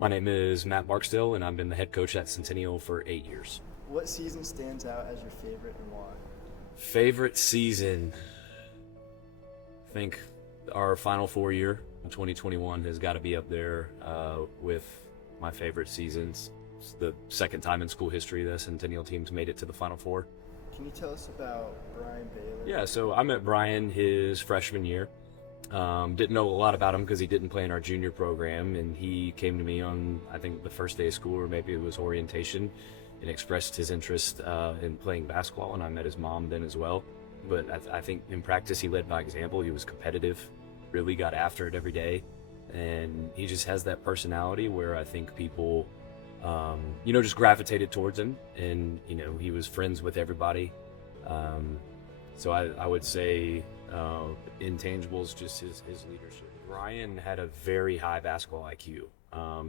My name is Matt Barksdale, and I've been the head coach at Centennial for 8 years. What season stands out as your favorite and why? Favorite season? I think our Final Four year, 2021, has got to be up there with my favorite seasons. It's the second time in school history that Centennial teams made it to the Final Four. Can you tell us about Brian Baylor? Yeah, so I met Brian his freshman year. Didn't know a lot about him because he didn't play in our junior program, and he came to me on, I think, the first day of school, or maybe it was orientation, and expressed his interest in playing basketball, and I met his mom then as well. But I think in practice he led by example. He was competitive, really got after it every day, and he just has that personality where I think people, just gravitated towards him, and, he was friends with everybody. So I would say intangibles, just his leadership. Brian had a very high basketball IQ.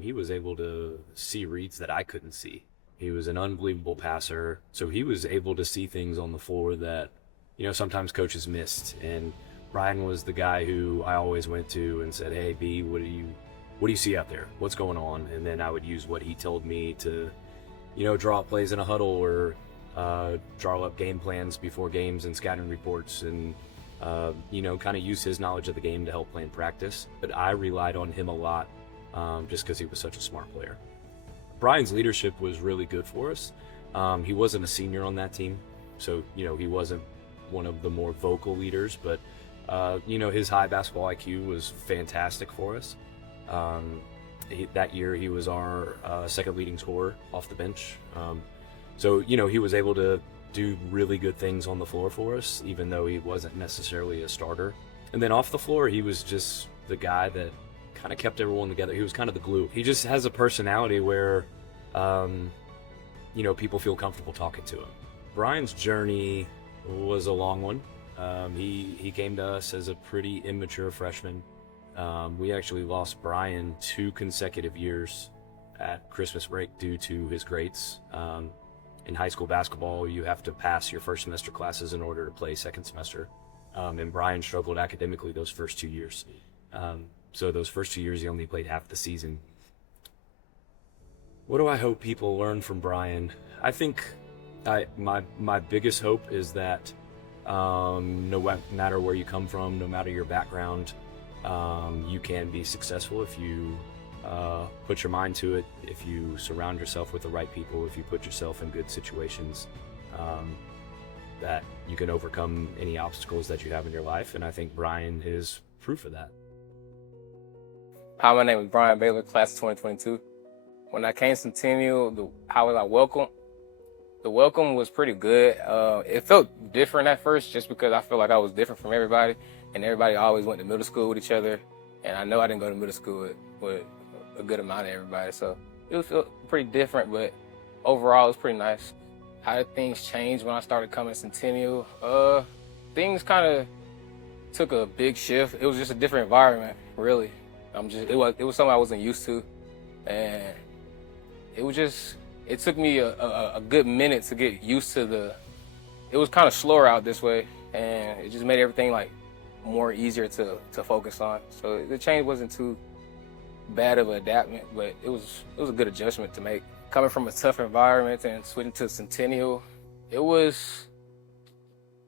He was able to see reads that I couldn't see. He was an unbelievable passer, so he was able to see things on the floor that, sometimes coaches missed. And Brian was the guy who I always went to and said, "Hey, B, what do you see out there? What's going on?" And then I would use what he told me to, draw up plays in a huddle, or draw up game plans before games and scouting reports, and kind of use his knowledge of the game to help plan practice. But I relied on him a lot, just because he was such a smart player. Brian's leadership was really good for us. He wasn't a senior on that team, so he wasn't one of the more vocal leaders, but his high basketball IQ was fantastic for us. That year he was our second leading scorer off the bench. So he was able to do really good things on the floor for us, even though he wasn't necessarily a starter. And then off the floor, he was just the guy that kind of kept everyone together. He was kind of the glue. He just has a personality where, people feel comfortable talking to him. Brian's journey was a long one. He came to us as a pretty immature freshman. We actually lost Brian 2 consecutive years at Christmas break due to his grades. In high school basketball, you have to pass your first semester classes in order to play second semester. And Brian struggled academically those first 2 years. So those first 2 years, he only played half the season. What do I hope people learn from Brian? I think my biggest hope is that no matter where you come from, no matter your background, you can be successful if you put your mind to it, if you surround yourself with the right people, if you put yourself in good situations, that you can overcome any obstacles that you have in your life. And I think Brian is proof of that. Hi, my name is Brian Baylor, class of 2022. When I came to Centennial, how was I welcome? The welcome was pretty good. It felt different at first just because I felt like I was different from everybody, and everybody always went to middle school with each other. And I know I didn't go to middle school with a good amount of everybody, so it felt pretty different, but overall it was pretty nice. How did things change when I started coming to Centennial? Things kind of took a big shift. It was just a different environment, really. It was something I wasn't used to, and it took me a good minute to get used to it was kind of slower out this way, and it just made everything like more easier to focus on. So the change wasn't too bad of an adaptation, but it was a good adjustment to make. Coming from a tough environment and switching to Centennial, it was,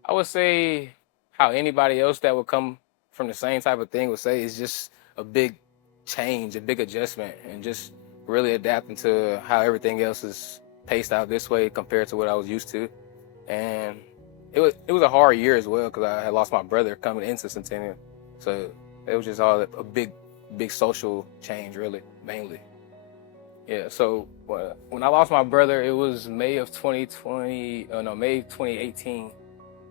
I would say, how anybody else that would come from the same type of thing would say, it's just a big change, a big adjustment, and just really adapting to how everything else is paced out this way compared to what I was used to. And it was a hard year as well because I had lost my brother coming into Centennial. So it was just all a big social change, really, mainly. Yeah, so when I lost my brother, it was May 2018.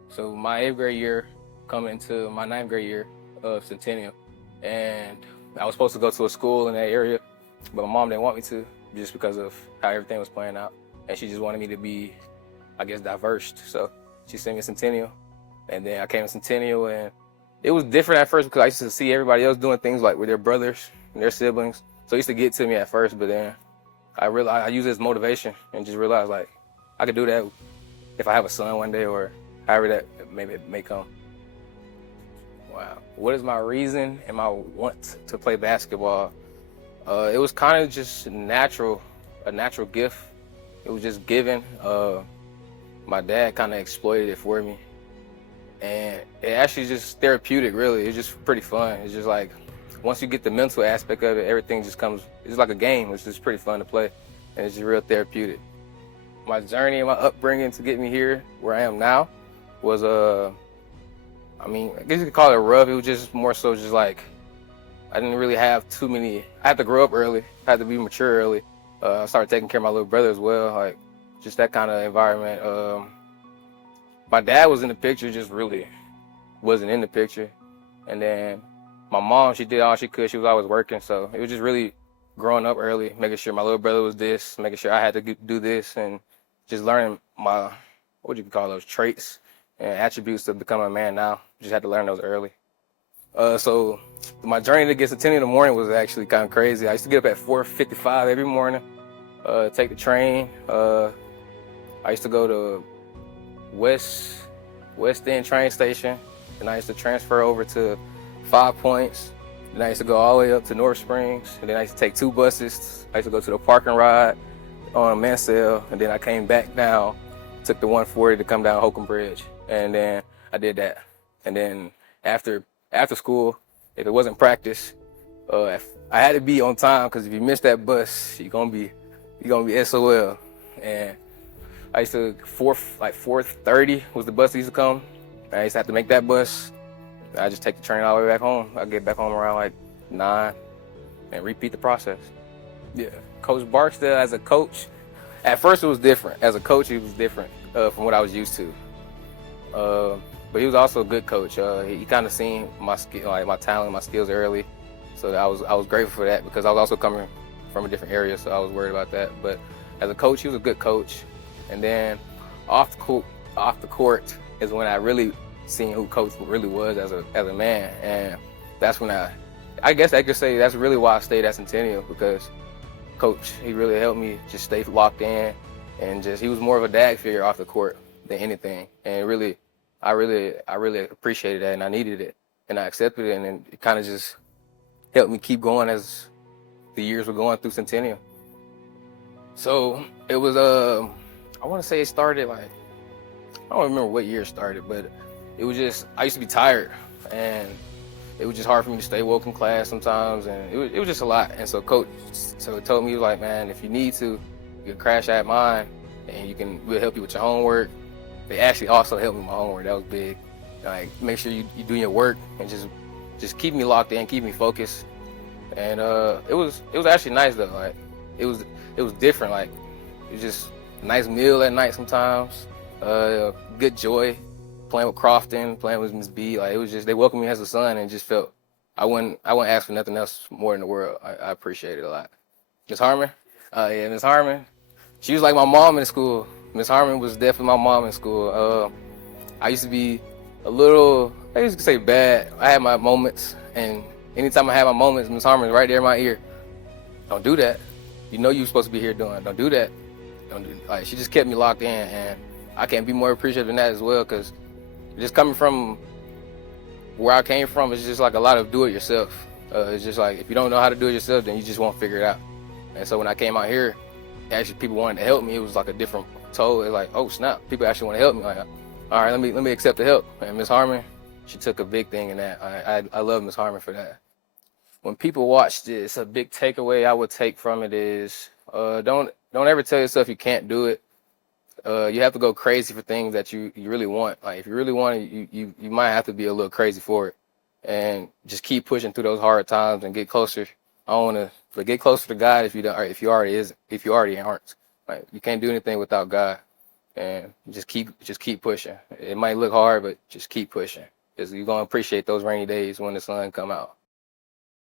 So my 8th grade year coming into my 9th grade year of Centennial. And I was supposed to go to a school in that area, but my mom didn't want me to just because of how everything was playing out. And she just wanted me to be, I guess, diverse. So she sent me to Centennial. And then I came to Centennial, and it was different at first because I used to see everybody else doing things like with their brothers and their siblings. So it used to get to me at first, but then I realized I use it as motivation and just realized like I could do that if I have a son one day or however that maybe it may come. Wow. What is my reason and my want to play basketball? It was kind of just natural, a natural gift. It was just given. My dad kind of exploited it for me, and it actually just therapeutic. Really, it's just pretty fun. It's just like once you get the mental aspect of it, everything just comes. It's like a game. It's just pretty fun to play, and it's just real therapeutic. My journey and my upbringing to get me here, where I am now, was I mean, I guess you could call it rough. It was just more so just like I didn't really have too many. I had to grow up early. I had to be mature early. I started taking care of my little brother as well. Like just that kind of environment. My dad was in the picture, just really wasn't in the picture. And then my mom, she did all she could. She was always working, so it was just really growing up early, making sure my little brother was this, making sure I had to do this, and just learning my what you call those traits and attributes to become a man now. Just had to learn those early. So my journey to get Centennial in the morning was actually kind of crazy. I used to get up at 4:55 every morning, take the train. I used to go to West End train station, and I used to transfer over to 5 Points. Then I used to go all the way up to North Springs, and then I used to take 2 buses. I used to go to the park and ride on Mansell, and then I came back down, took the 140 to come down Holcomb Bridge, and then I did that. And then after school, if it wasn't practice, if I had to be on time, because if you miss that bus, you're gonna be SOL. And I used to 4:30 was the bus that used to come. I used to have to make that bus. I just take the train all the way back home. I get back home around like 9 and repeat the process. Yeah, Coach Barksdale as a coach, at first it was different. As a coach, he was different from what I was used to. But he was also a good coach. He kind of seen my skill, like my talent, my skills early. So I was grateful for that, because I was also coming from a different area, so I was worried about that. But as a coach, he was a good coach. And then off the court is when I really seen who Coach really was as a man. And that's when I guess I could say that's really why I stayed at Centennial, because Coach, he really helped me just stay locked in, and just he was more of a dad figure off the court than anything. And really, I really appreciated that, and I needed it, and I accepted it, and then it kind of just helped me keep going as the years were going through Centennial. So it was I want to say it started like, I don't remember what year it started, but it was just, I used to be tired, and it was just hard for me to stay woke in class sometimes, and it was just a lot. And so Coach told me, he was like, man, if you need to, you can crash at mine, and we'll help you with your homework. They actually also helped me with my homework. That was big. Like, make sure you do your work, and just keep me locked in, keep me focused. And it was actually nice though. Like, it was different. Like, it was just a nice meal at night sometimes. Good joy, playing with Crofton, playing with Miss B. Like, it was just, they welcomed me as a son, and just felt I wouldn't ask for nothing else more in the world. I appreciate it a lot. Miss Harmon, yeah, Miss Harmon, she was like my mom in school. Miss Harmon was definitely my mom in school. I used to be a little, I used to say bad. I had my moments, and anytime I had my moments, Miss Harmon was right there in my ear. Don't do that. You know you're supposed to be here doing. Don't do that. Like, she just kept me locked in, and I can't be more appreciative than that as well, because just coming from where I came from, it's just like a lot of do it yourself. It's just like, if you don't know how to do it yourself, then you just won't figure it out. And so when I came out here, actually people wanted to help me. It was like a different toll. It's like, oh snap, people actually want to help me. Like, all right, let me accept the help. And Miss Harmon, she took a big thing in that. I love Miss Harmon for that. When people watch this, a big takeaway I would take from it is, don't ever tell yourself you can't do it. You have to go crazy for things that you really want. Like, if you really want it, you might have to be a little crazy for it, and just keep pushing through those hard times and get closer. But get closer to God if you already aren't. Like, you can't do anything without God, and just keep pushing. It might look hard, but just keep pushing, because you're gonna appreciate those rainy days when the sun come out.